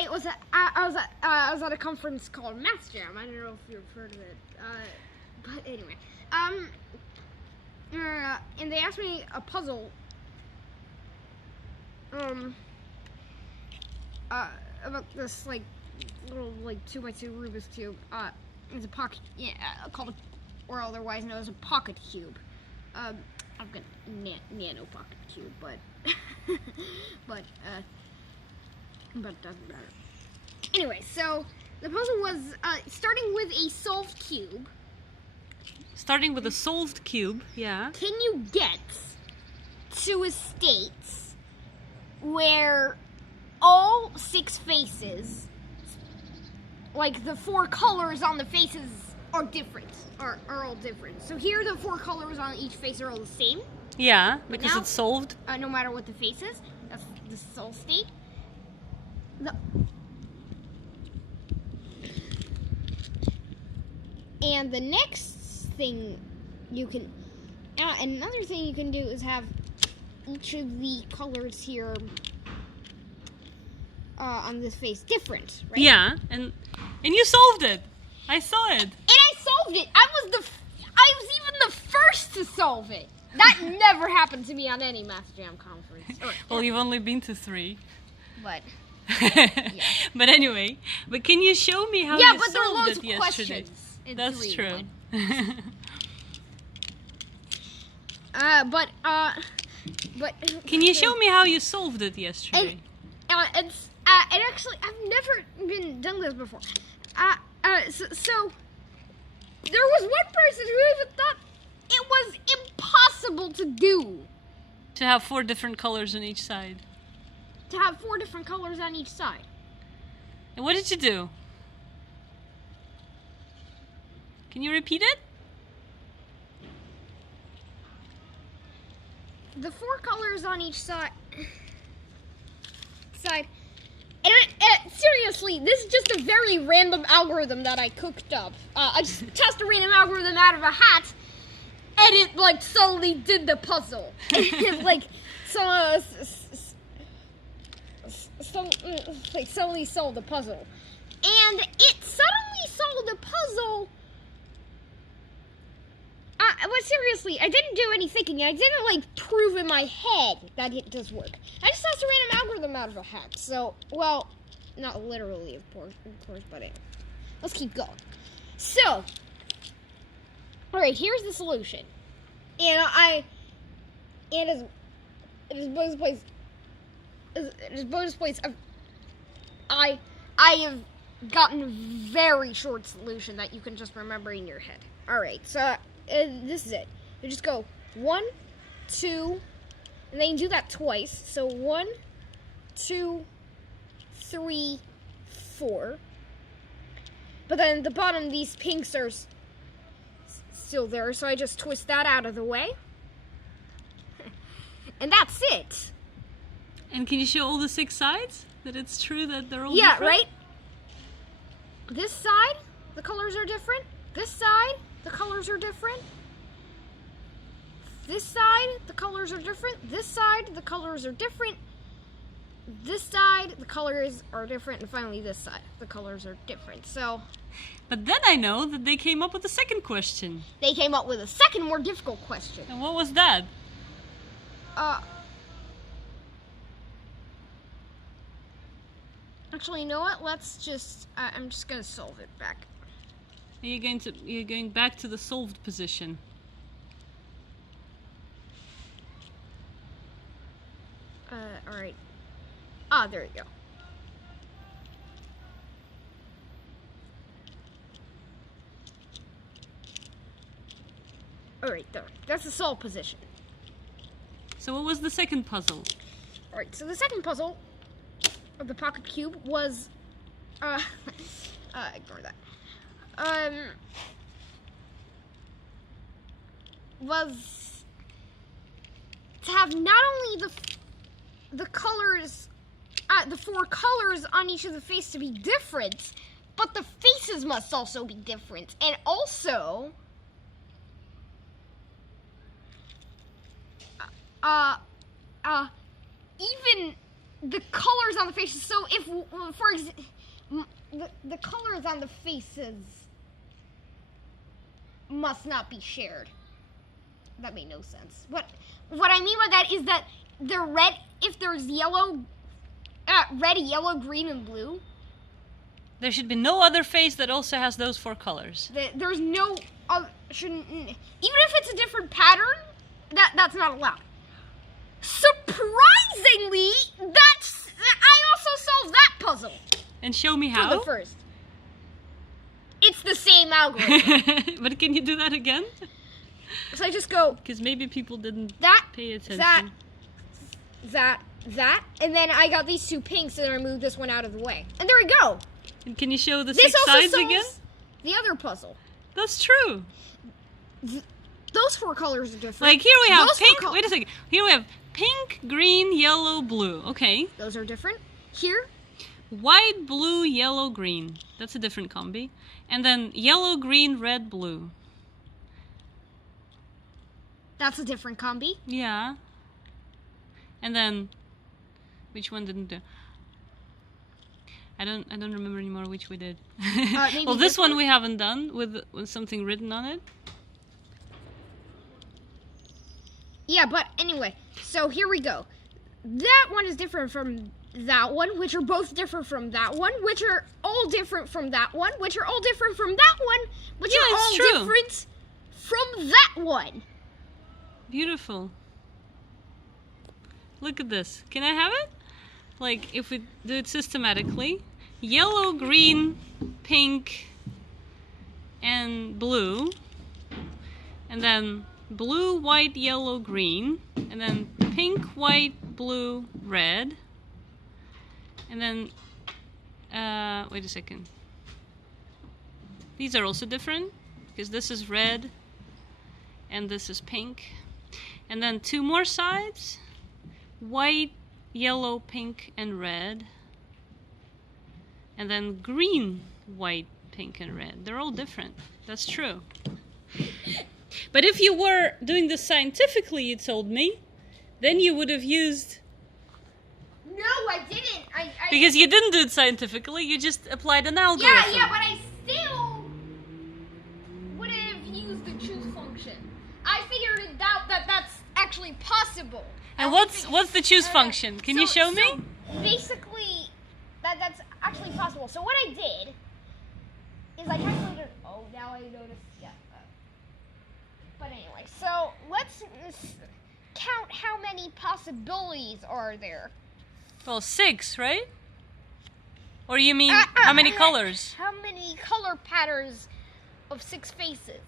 yesterday was I was at a conference called MathsJam. I don't know if you've heard of it, but anyway, and they asked me a puzzle, about this like little 2x2 Rubik's cube. It's a pocket, called, or otherwise known as a pocket cube. I've got nano pocket cube, but doesn't matter. Anyway, so the puzzle was starting with a solved cube. Starting with a solved cube, yeah. Can you get to a state where all 6 faces, like the 4 colors on the faces, are different, are all different. So here the 4 colors on each face are all the same. Yeah, because it's solved. No matter what the face is, that's the solved state. And the next thing you can, another thing you can do is have each of the colors here on this face different, right? Yeah, and you solved it. I saw it. And I solved it. I was even the first to solve it. That never happened to me on any MathsJam conference. Well, you've only been to 3. But yeah. But anyway, can you show me how you solved it yesterday? Questions. That's true. But can you show me how you solved it yesterday? And actually, I've never done this before. So there was one person who even thought it was impossible to do. To have 4 different colors on each side. To have 4 different colors on each side. And what did you do? Can you repeat it? The 4 colors on each side. And seriously, this is just a very random algorithm that I cooked up. I just tossed a random algorithm out of a hat, and it suddenly did the puzzle. It suddenly solved the puzzle, and it suddenly solved the puzzle. But seriously, I didn't do any thinking. I didn't prove in my head that it does work. I just tossed a random algorithm out of a hat. So, well, not literally, of course, but anyway. Let's keep going. So, alright, here's the solution. And as bonus points, I have gotten a very short solution that you can just remember in your head. Alright, so this is it. You just go 1, 2, and then you do that twice. So 1, 2, 3, 4. But then at the bottom, these pinks are still there, so I just twist that out of the way. And that's it. And can you show all the 6 sides? That it's true that they're all different? Yeah, right? This side, the colors are different. This side, the colors are different. This side, the colors are different. This side, the colors are different. This side, the colors are different. And finally, this side, the colors are different. So, but then I know that they came up with a second question. They came up with a second, more difficult question. And what was that? Actually, you know what? Let's just, I'm just gonna solve it back. You're going back to the solved position. Alright. There you go. Alright, there. That's the solved position. So what was the second puzzle? Alright, so the second puzzle of the pocket cube was, ignore that. Was to have not only the colors, the 4 colors on each of the faces to be different, but the faces must also be different, and also even the colors on the faces. So if, for example, the colors on the faces must not be shared. That made no sense. What I mean by that is that the red, if there's yellow, red, yellow, green, and blue, there should be no other face that also has those 4 colors. There's no shouldn't, even if it's a different pattern, that's not allowed. Surprisingly, I also solved that puzzle. And show me how. The first. It's the same algorithm. But can you do that again? So I just go. Because maybe people didn't pay attention. That, and then I got these 2 pinks, and then I moved this one out of the way, and there we go. And can you show the 6 sides again? The other puzzle. That's true. Those 4 colors are different. Like here we have pink. Wait a second. Here we have pink, green, yellow, blue. Okay. Those are different. Here. White, blue, yellow, green. That's a different combi. And then yellow, green, red, blue. That's a different combi. Yeah. And then, which one didn't do? I don't remember anymore which we did. Well, this one we haven't done with something written on it. Yeah, but anyway, so here we go. That one is different from that one, which are both different from that one, which are all different from that one, which are all different from that one, which are all different from that one. Beautiful. Look at this. Can I have it? Like, if we do it systematically, yellow, green, pink, and blue, and then blue, white, yellow, green, and then pink, white, blue, red, and then, wait a second. These are also different, because this is red, and this is pink. And then 2 more sides, white, yellow, pink, and red. And then green, white, pink, and red. They're all different. That's true. But if you were doing this scientifically, you told me, then you would have used... No, I didn't. Because you didn't do it scientifically, you just applied an algorithm. Yeah, but I still would have used the choose function. I figured it out that that's actually possible. And what's the choose function? Can you show me? Basically, that's actually possible. So what I did is I calculated. Oh, now I noticed. Yeah. But anyway, so let's count how many possibilities are there. Well, 6, right? Or you mean how many colors? How many color patterns of 6 faces?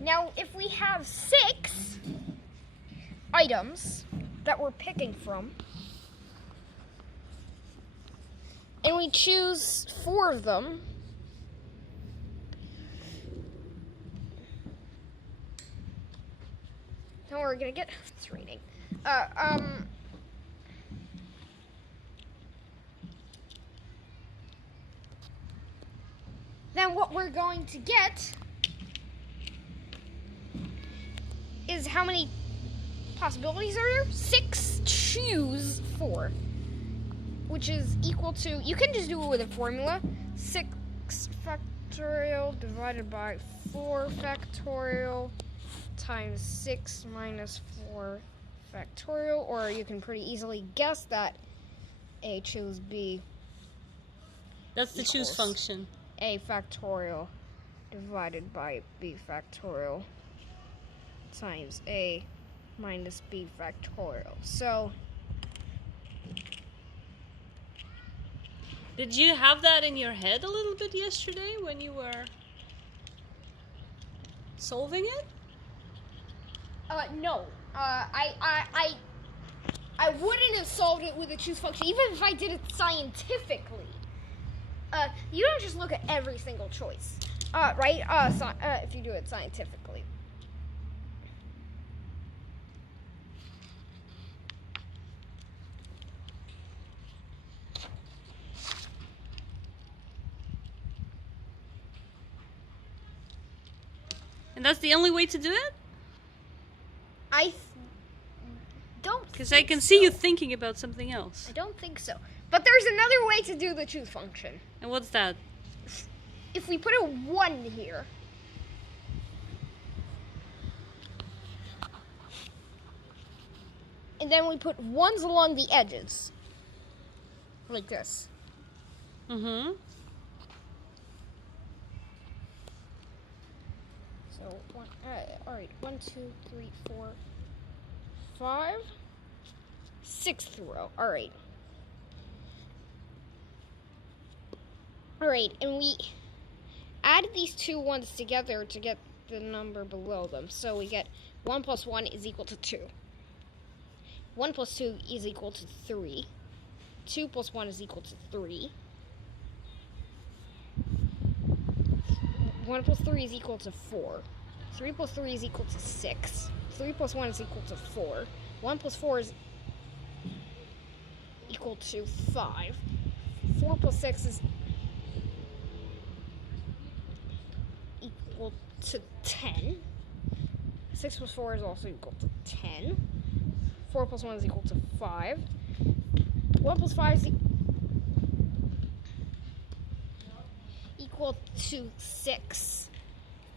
Now, if we have 6 items that we're picking from, and we choose 4 of them, now we're gonna get, it's raining, then what we're going to get is how many possibilities are there? 6 choose 4, which is equal to, you can just do it with a formula, 6 factorial divided by 4 factorial times 6 minus 4 factorial, or you can pretty easily guess that A choose B. That's the choose function. A factorial divided by B factorial times A minus B factorial. So, did you have that in your head a little bit yesterday when you were solving it? No. I wouldn't have solved it with a choose function, even if I did it scientifically. You don't just look at every single choice, right? If you do it scientifically. And that's the only way to do it? I don't. Because I can see you thinking about something else. I don't think so. But there's another way to do the choose function. And what's that? If we put a 1 here, and then we put 1s along the edges, like this. Mm-hmm. So, all right, 1, 2, 3, 4, 5, 6th row. All right. All right, and we add these two ones together to get the number below them. So we get 1 plus 1 is equal to 2. 1 plus 2 is equal to 3. 2 plus 1 is equal to 3. 1 plus 3 is equal to 4. 3 plus 3 is equal to 6. 3 plus 1 is equal to 4. 1 plus 4 is equal to 5. 4 plus 6 is equal to 10. 6 plus 4 is also equal to 10. 4 plus 1 is equal to 5. 1 plus 5 is equal to 6.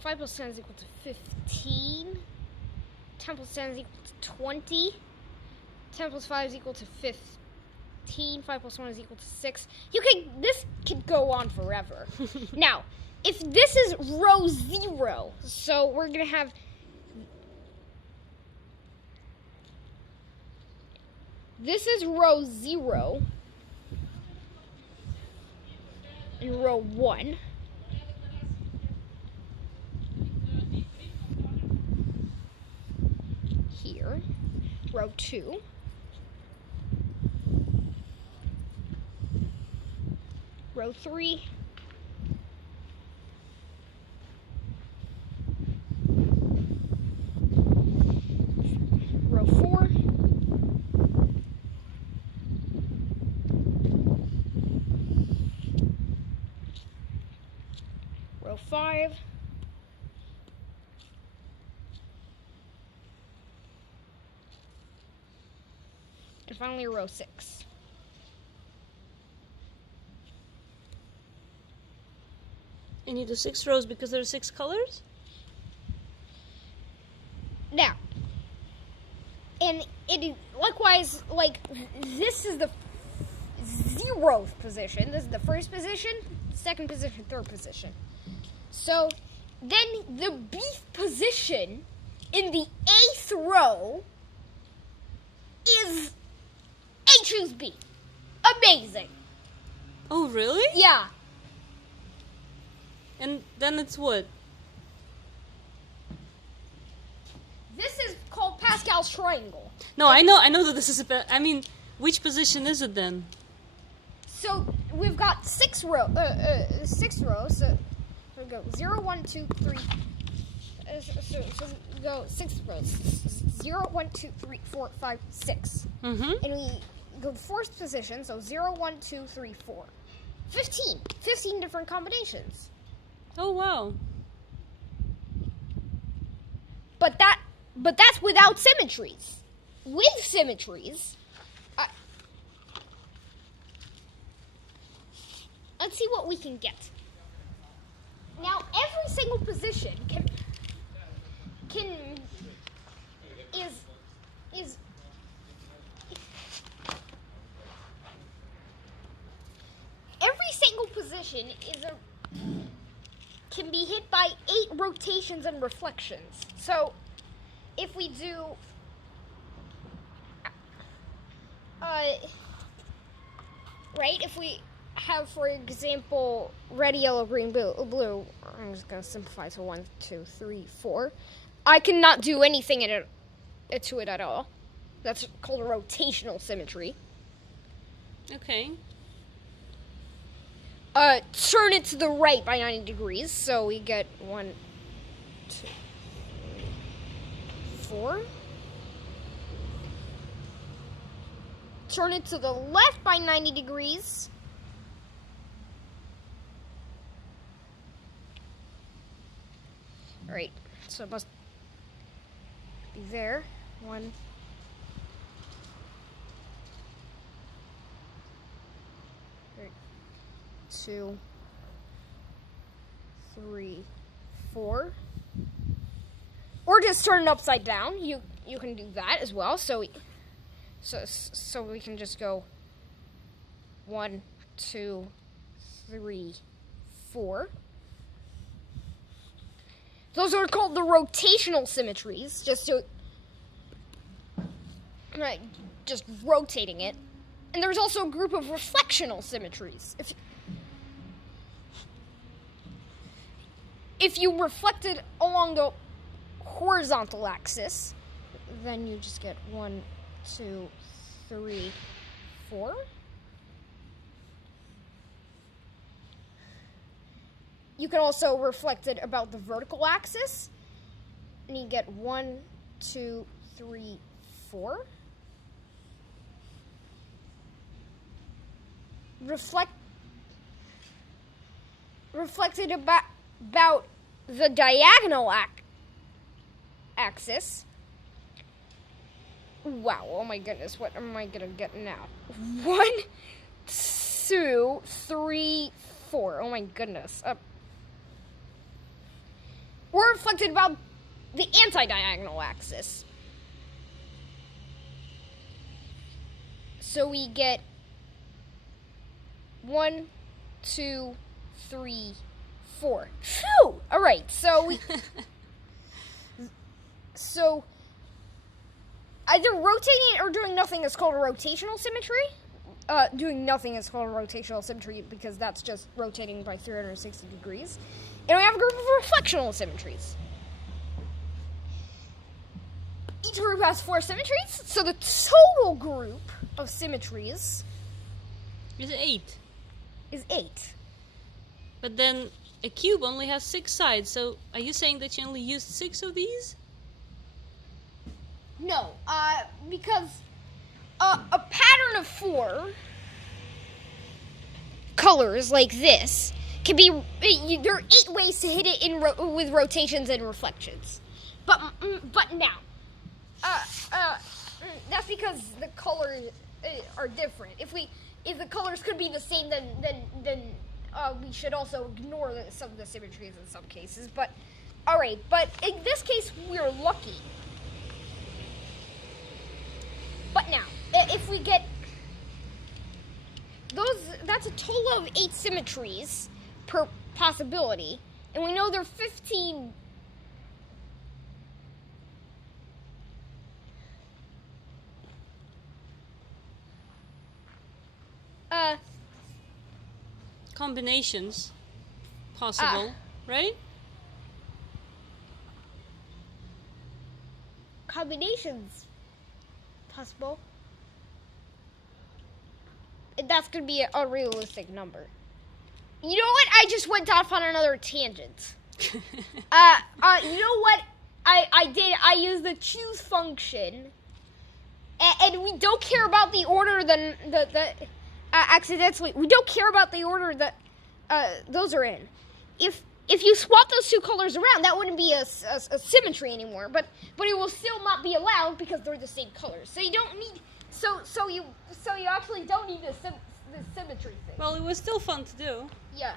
5 plus 10 is equal to 15. 10 plus 10 is equal to 20. 10 plus 5 is equal to 15. 5 plus 1 is equal to 6. This could go on forever. Now, if this is row 0, so we're going to have this is row 0 and row 1. Here, row 2. Row 3. Row 4. Row 5. And finally row 6. And you do 6 rows because there are 6 colors? Now, and it is likewise, like, this is the 0th position. This is the first position, second position, third position. So then the Bth position in the 8th row is A choose B. Amazing. Oh, really? Yeah. And then it's what? This is called Pascal's triangle. No, I know that this is about. I mean, which position is it then? So we've got 6 rows. So we go 0, 1, 2, 3. So we go 6 rows. 0, 1, 2, 3, 4, 5, 6. Mm-hmm. And we go 4th position. So 0, 1, 2, 3, 4. 15. 15 different combinations. Oh, wow. But that's without symmetries. With symmetries, let's see what we can get. Now, every single position is every single position can be hit by 8 rotations and reflections. So, if we do, right, if we have, for example, red, yellow, green, blue, I'm just going to simplify to 1, 2, 3, 4. I cannot do anything to it at all. That's called a rotational symmetry. Okay. Turn it to the right by 90 degrees, so we get 1, 2, 3, 4. Turn it to the left by 90 degrees. Alright, So it must be there. 1, 2, 3, 4. Or just turn it upside down. You can do that as well. So we can just go 1, 2, 3, 4. Those are called the rotational symmetries. Just rotating it. And there's also a group of reflectional symmetries. If you reflect it along the horizontal axis, then you just get 1, 2, 3, 4. You can also reflect it about the vertical axis, and you get 1, 2, 3, 4. Reflected about the diagonal axis. Wow, oh my goodness, what am I gonna get now? 1, 2, 3, 4. Oh my goodness. Or reflected about the anti-diagonal axis. So we get 1, 2, 3, 4. Phew! All right, so so either rotating or doing nothing is called a rotational symmetry. Doing nothing is called a rotational symmetry because that's just rotating by 360 degrees. And we have a group of reflectional symmetries. Each group has 4 symmetries, so the total group of symmetries is 8. Is 8. But then a cube only has 6 sides, so are you saying that you only used 6 of these? No, because a pattern of 4 colors like this can be. There are 8 ways to hit it with rotations and reflections, but now, that's because the colors are different. If the colors could be the same, then we should also ignore some of the symmetries in some cases. But all right, but in this case, we're lucky. But now, if we get those, that's a total of 8 symmetries per possibility, and we know there are 15. Combinations possible, right? Combinations possible. That's going to be an unrealistic number. You know what? I just went off on another tangent. You know what I did? I used the choose function, and we don't care about the order accidentally. We don't care about the order that those are in. If you swap those 2 colors around, that wouldn't be a symmetry anymore. But it will still not be allowed because they're the same colors. So you don't need. So you actually don't need the symmetry thing. Well, it was still fun to do. Yeah.